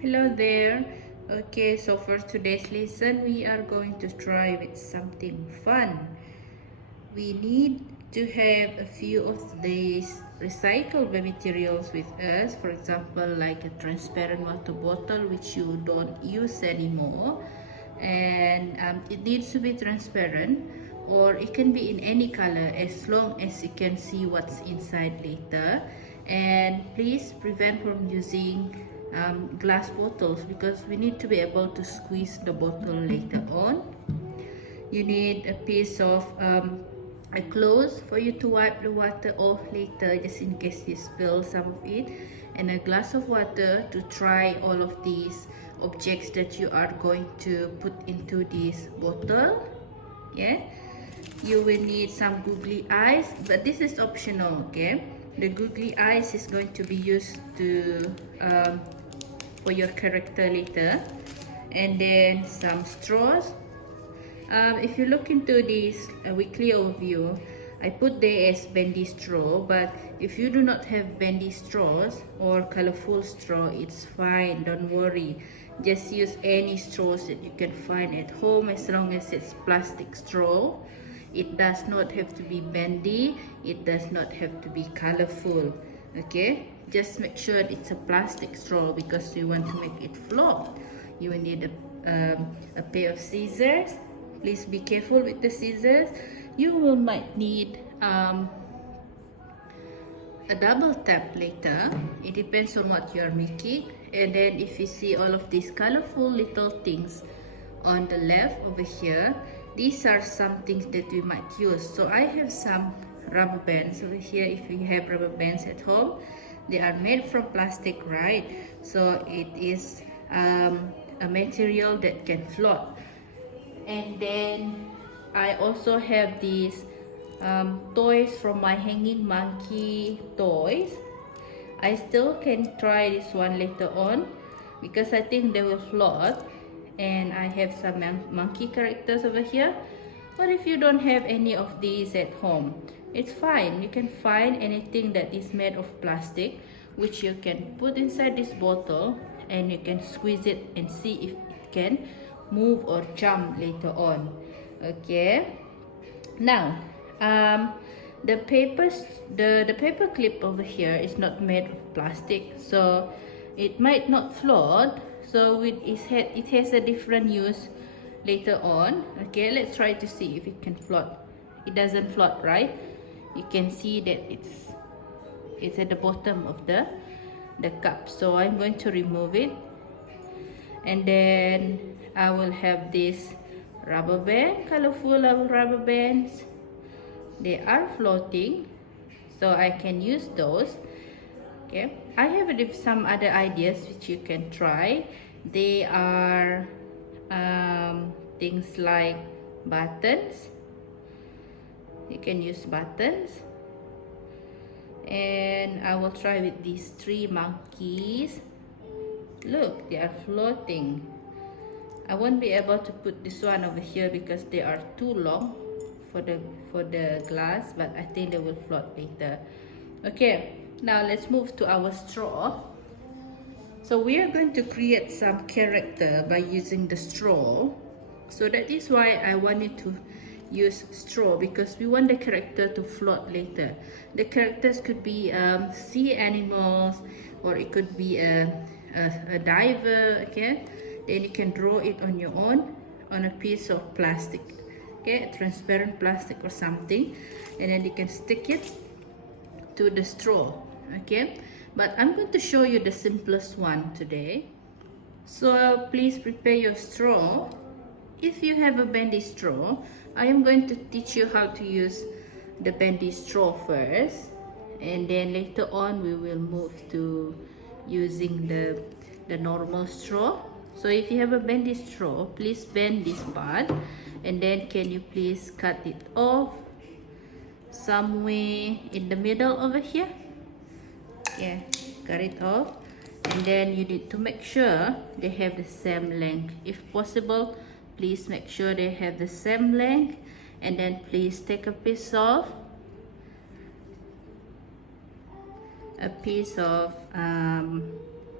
Hello there. Okay, so for today's lesson, we are going to try with something fun. We need to have a few of these recycled materials with us. For example, like a transparent water bottle which you don't use anymore. And it needs to be transparent, or it can be in any color as long as you can see what's inside later. And please prevent from using glass bottles because we need to be able to squeeze the bottle later on. You need a piece of a cloth for you to wipe the water off later, just in case you spill some of it, and a glass of water to try all of these objects that you are going to put into this bottle. Yeah, you will need some googly eyes, but this is optional. Okay, the googly eyes is going to be used to for your character later. And then some straws. If you look into this weekly overview, I put there as bendy straw, but if you do not have bendy straws or colorful straw, it's fine, don't worry. Just use any straws that you can find at home as long as it's plastic straw. It does not have to be bendy, it does not have to be colorful. Okay, just make sure it's a plastic straw because you want to make it float. You will need a pair of scissors. Please be careful with the scissors. You will might need a double tap later. It depends on what you are making. And then if you see all of these colorful little things on the left over here, these are some things that we might use. So I have some rubber bands over here. If you have rubber bands at home, they are made from plastic, right? So it is a material that can float. And then I also have these toys from my hanging monkey toys. I still can try this one later on because I think they will float. And I have some monkey characters over here. But if you don't have any of these at home, it's fine. You can find anything that is made of plastic which you can put inside this bottle, and you can squeeze it and see if it can move or jump later on. Okay, now the paper clip over here is not made of plastic, so it might not float. So it has a different use later on. Okay, let's try to see if it can float. It doesn't float, right? You can see that it's at the bottom of the cup. So I'm going to remove it, and then I will have this rubber band, colorful rubber bands. They are floating, so I can use those. Okay, I have some other ideas which you can try. They are things like buttons. You can use buttons. And I will try with these three monkeys. Look, they are floating. I won't be able to put this one over here because they are too long for the glass, but I think they will float later. Okay, now let's move to our straw. So we are going to create some character by using the straw. So that is why I wanted to use straw, because we want the character to float later. The characters could be sea animals, or it could be a diver. Okay, then you can draw it on your own on a piece of plastic, okay, transparent plastic or something, and then you can stick it to the straw. Okay, but I'm going to show you the simplest one today. So please prepare your straw. If you have a bendy straw, I am going to teach you how to use the bendy straw first, and then later on we will move to using the normal straw. So if you have a bendy straw, please bend this part, and then can you please cut it off somewhere in the middle over here. Yeah, cut it off, and then you need to make sure they have the same length. If possible, please make sure they have the same length, and then please take a piece of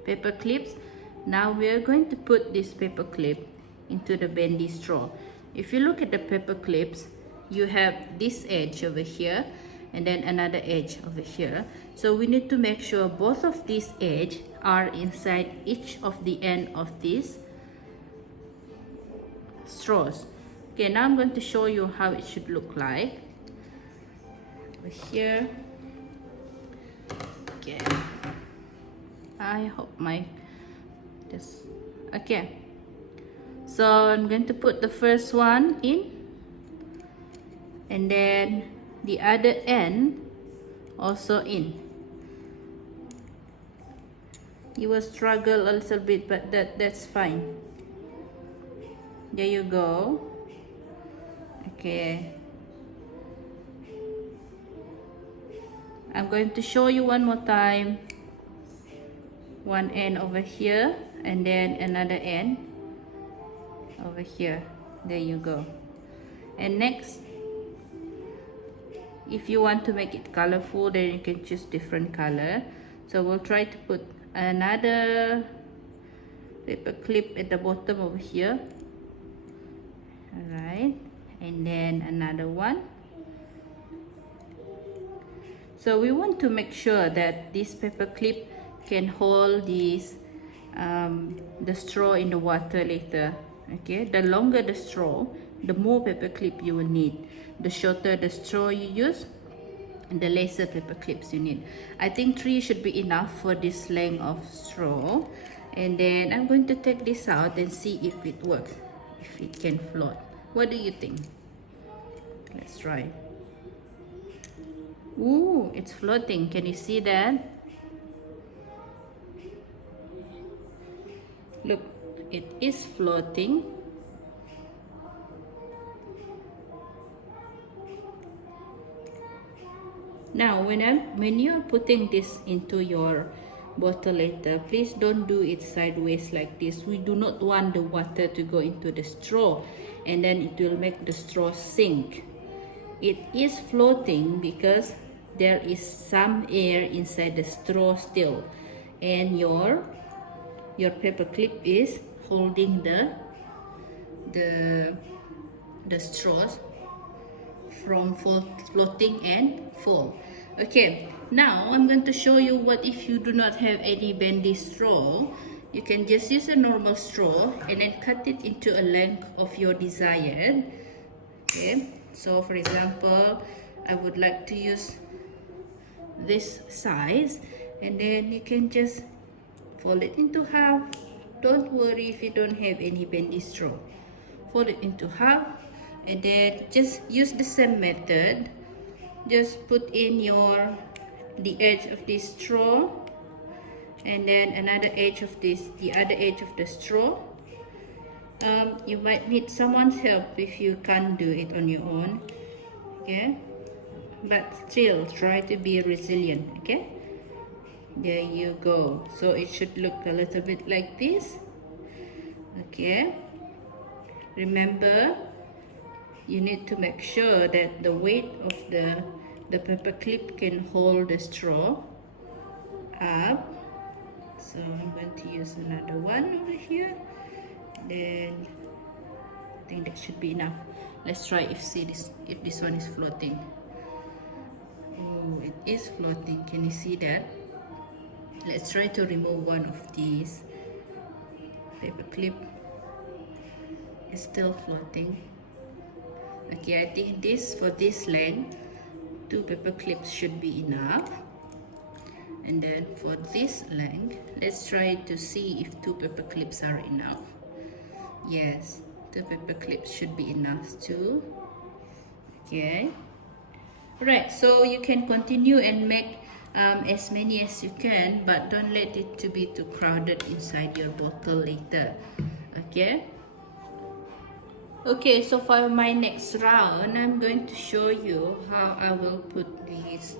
paper clips Now we are going to put this paper clip into the bendy straw. If you look at the paper clips, you have this edge over here and then another edge over here. So we need to make sure both of these edges are inside each of the end of these straws. Okay, now I'm going to show you how it should look like. Over here. Okay. I hope my this okay. So I'm going to put the first one in, and then the other end also in. You will struggle a little bit, but that's fine. There you go. Okay. I'm going to show you one more time. One end over here and then another end over here. There you go. And next, if you want to make it colorful, then you can choose different color. So we'll try to put another paper clip at the bottom over here. Alright, and then another one. So we want to make sure that this paper clip can hold this the straw in the water later. Okay, the longer the straw, the more paper clip you will need. The shorter the straw you use, and the lesser paper clips you need. I think 3 should be enough for this length of straw. And then I'm going to take this out and see if it works, if it can float. What do you think? Let's try. Ooh, it's floating. Can you see that? Look, it is floating. Now, when you're putting this into your bottle later, please don't do it sideways like this. We do not want the water to go into the straw, and then it will make the straw sink. It is floating because there is some air inside the straw still, and your paper clip is holding the straws from floating and fall. Okay, now I'm going to show you what if you do not have any bendy straw. You can just use a normal straw and then cut it into a length of your desired. Okay, so for example, I would like to use this size, and then you can just fold it into half. Don't worry if you don't have any bendy straw. Fold it into half, and then just use the same method. Just put in the edge of this straw, and then another edge of the other edge of the straw. You might need someone's help if you can't do it on your own. Okay, but still try to be resilient. Okay, there you go. So it should look a little bit like this. Okay, remember, you need to make sure that the weight of the paper clip can hold the straw up. So I'm going to use another one over here. Then I think that should be enough. Let's try if this one is floating. Oh, it is floating. Can you see that? Let's try to remove one of these. Paper clip is still floating. Okay, I think for this length, 2 paper clips should be enough. And then for this length, let's try to see if 2 paper clips are enough. Yes, 2 paper clips should be enough too. Okay. Right, so you can continue and make as many as you can, but don't let it to be too crowded inside your bottle later. Okay. Okay, so for my next round, I'm going to show you how I will put these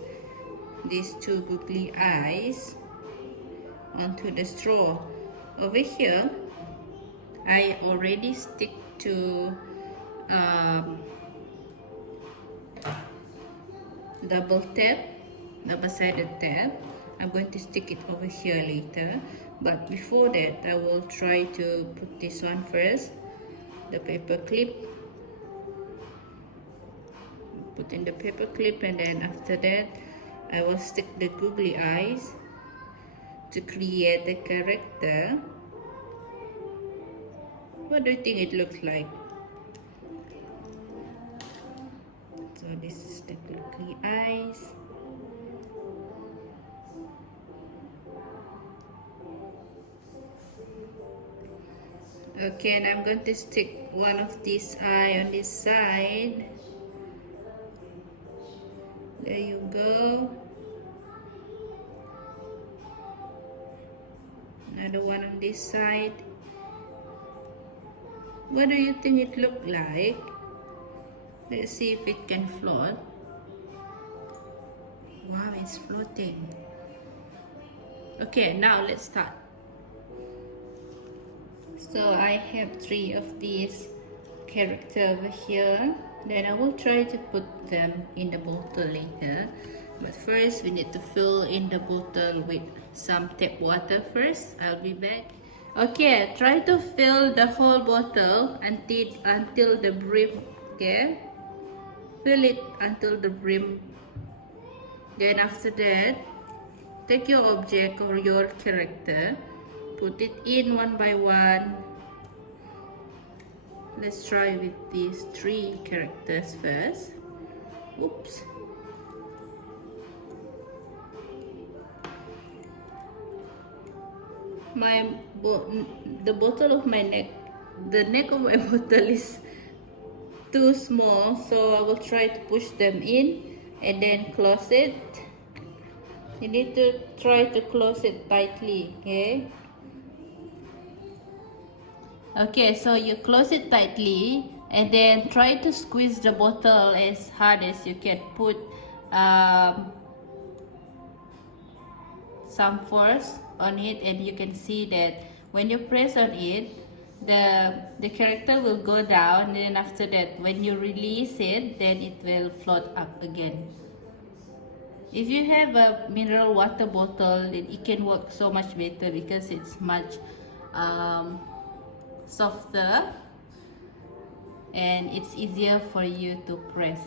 2 googly eyes onto the straw. Over here, I already stick to double-sided tab. I'm going to stick it over here later, But before that, I will try to put this one first, the paper clip. Put in the paper clip, and then after that, I will stick the googly eyes to create the character. What do you think it looks like? So this is the googly eyes. Okay, and I'm going to stick one of these eye on this side. There you go. Another one on this side. What do you think it look like? Let's see if it can float. Wow, it's floating. Okay, now let's start. So I have 3 of these characters over here. Then I will try to put them in the bottle later. But first we need to fill in the bottle with some tap water first. I'll be back. Okay, try to fill the whole bottle until the brim. Okay, fill it until the brim. Then after that, take your object or your character, put it in one by one. Let's try with these 3 characters first. Oops. The bottle of my neck, the neck of my bottle is too small, so I will try to push them in and then close it. You need to try to close it tightly, okay? Okay, so you close it tightly and then try to squeeze the bottle as hard as you can. Put some force on it, and you can see that when you press on it, the character will go down, and then after that, when you release it, then it will float up again. If you have a mineral water bottle, then it can work so much better because it's much softer and it's easier for you to press.